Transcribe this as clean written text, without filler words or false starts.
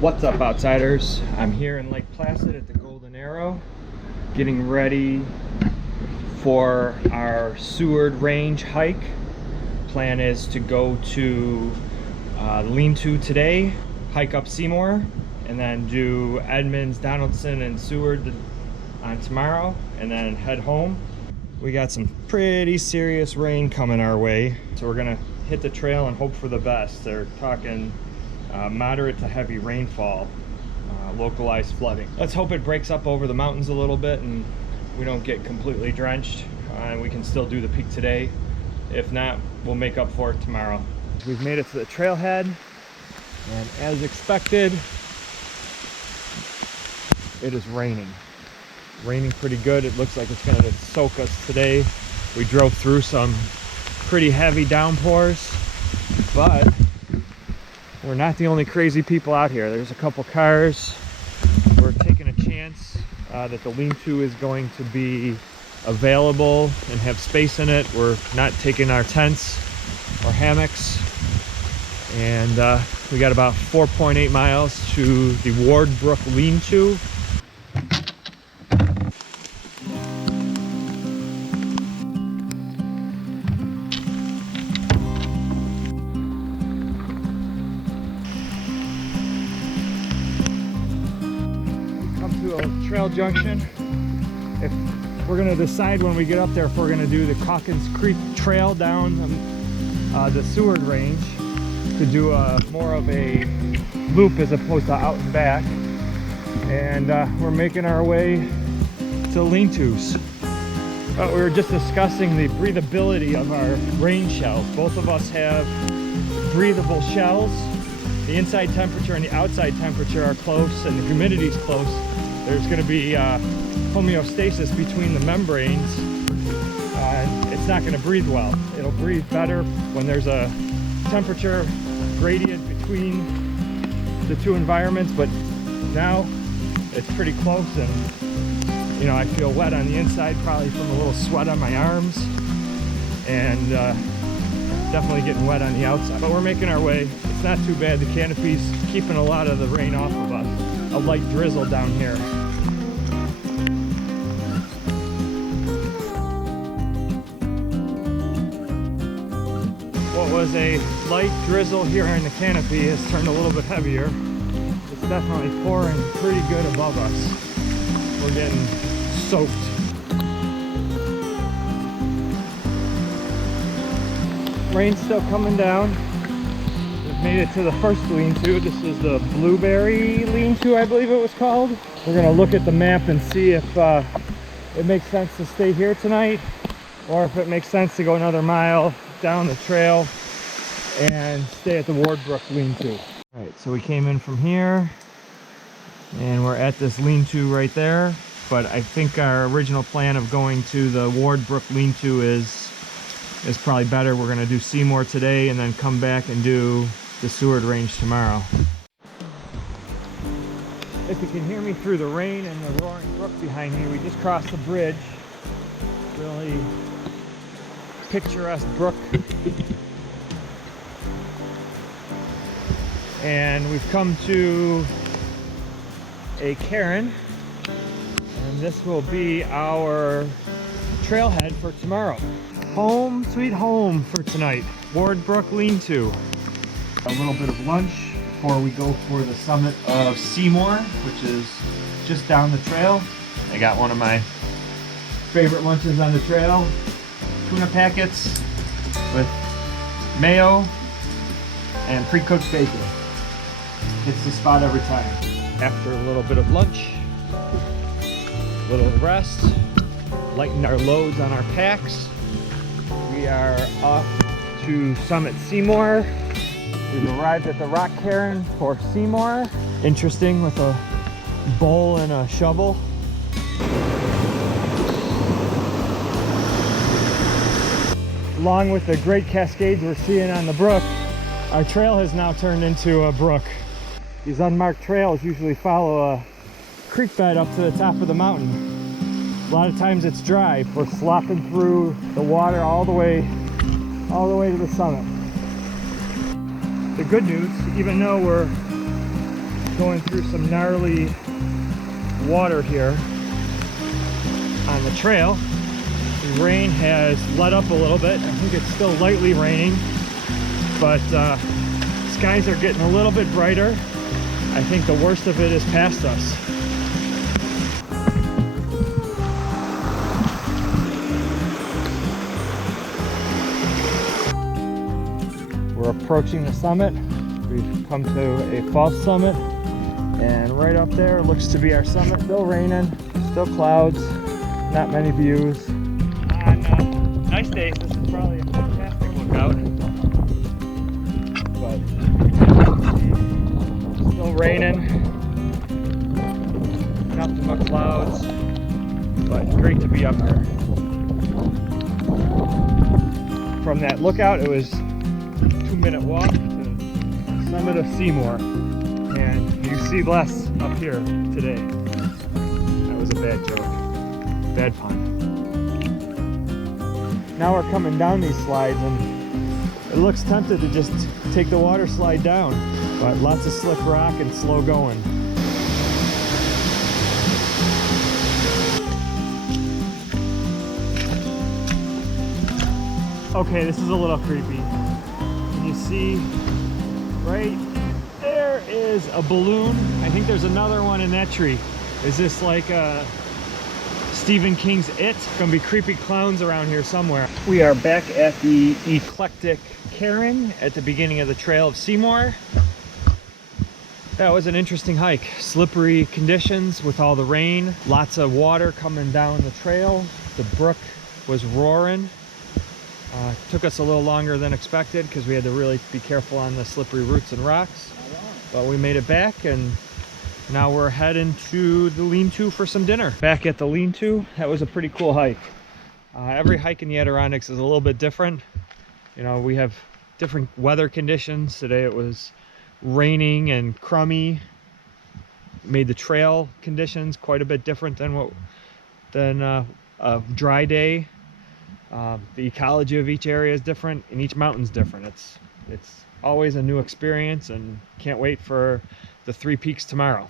What's up, outsiders? I'm here in Lake Placid at the Golden Arrow, getting ready for our Seward Range hike. Plan is to go to Lean-To today, hike up Seymour, and then do Emmons, Donaldson, and Seward on tomorrow, and then head home. We got some pretty serious rain coming our way, so we're gonna hit the trail and hope for the best. They're talking moderate to heavy rainfall, localized flooding. Let's hope it breaks up over the mountains a little bit and we don't get completely drenched, and we can still do the peak today. If not, we'll make up for it tomorrow. We've made it to the trailhead, and as expected, it is raining. Raining pretty good. It looks like it's going to soak us today. We drove through some pretty heavy downpours, but we're not the only crazy people out here. There's a couple cars. We're taking a chance that the Lean-To is going to be available and have space in it. We're not taking our tents or hammocks. And we got about 4.8 miles to the Ward Brook Lean-To. Trail junction. If we're going to decide when we get up there if we're going to do the Calkins Creek Trail down the Seward Range to do more of a loop as opposed to out and back, and we're making our way to Lean-Tos. But we were just discussing the breathability of our rain shells. Both of us have breathable shells. The inside temperature and the outside temperature are close, and the humidity is close. There's going to be homeostasis between the membranes, and it's not going to breathe well. It'll breathe better when there's a temperature gradient between the two environments, but now it's pretty close, and you know, I feel wet on the inside, probably from a little sweat on my arms, and definitely getting wet on the outside. But we're making our way. It's not too bad. The canopy's keeping a lot of the rain off of us. A light drizzle down here. What was a light drizzle here in the canopy has turned a little bit heavier. It's definitely pouring pretty good above us. We're getting soaked. Rain's still coming down. Made it to the first Lean-To. This is the Blueberry Lean-To, I believe it was called. We're gonna look at the map and see if it makes sense to stay here tonight, or if it makes sense to go another mile down the trail and stay at the Ward Brook Lean-To. All right, so we came in from here and we're at this Lean-To right there, but I think our original plan of going to the Ward Brook Lean-To is probably better. We're gonna do Seymour today and then come back and do the Seward Range tomorrow. If you can hear me through the rain and the roaring brook behind me, we just crossed the bridge. Really picturesque brook. And we've come to a cairn, and this will be our trailhead for tomorrow. Home sweet home for tonight. Ward Brook Lean-To. A little bit of lunch before we go for the summit of Seymour, which is just down the trail. I got one of my favorite lunches on the trail. Tuna packets with mayo and pre-cooked bacon. Hits the spot every time. After a little bit of lunch, a little rest, lighten our loads on our packs. We are off to summit Seymour. We've arrived at the rock cairn for Seymour. Interesting, with a bowl and a shovel. Along with the great cascades we're seeing on the brook, our trail has now turned into a brook. These unmarked trails usually follow a creek bed up to the top of the mountain. A lot of times it's dry. We're slopping through the water all the way to the summit. The good news, even though we're going through some gnarly water here on the trail. The rain has let up a little bit. I think it's still lightly raining, but skies are getting a little bit brighter. I think the worst of it is past us. We're approaching the summit. We've come to a false summit, and right up there looks to be our summit. Still raining, still clouds, not many views. On nice days, this is probably a fantastic lookout, but still raining, nothing but clouds, but great to be up here. From that lookout, it was a 2-minute walk to the summit of Seymour, and you see less up here today. That was a bad joke, bad pun. Now we're coming down these slides, and it looks tempted to just take the water slide down, but lots of slick rock and slow going. Okay, this is a little creepy. You see right there is a balloon. I think there's another one in that tree. Is this like Stephen King's It? Gonna be creepy clowns around here somewhere. We are back at the eclectic cairn at the beginning of the trail of Seymour. That was an interesting hike. Slippery conditions with all the rain, lots of water coming down the trail. The brook was roaring. Took us a little longer than expected because we had to really be careful on the slippery roots and rocks. But we made it back, and now we're heading to the Lean-To for some dinner. Back at the Lean-To, that was a pretty cool hike. Every hike in the Adirondacks is a little bit different. You know, we have different weather conditions. Today it was raining and crummy. Made the trail conditions quite a bit different than a dry day. The ecology of each area is different, and each mountain's different. It's always a new experience, and can't wait for the 3 peaks tomorrow.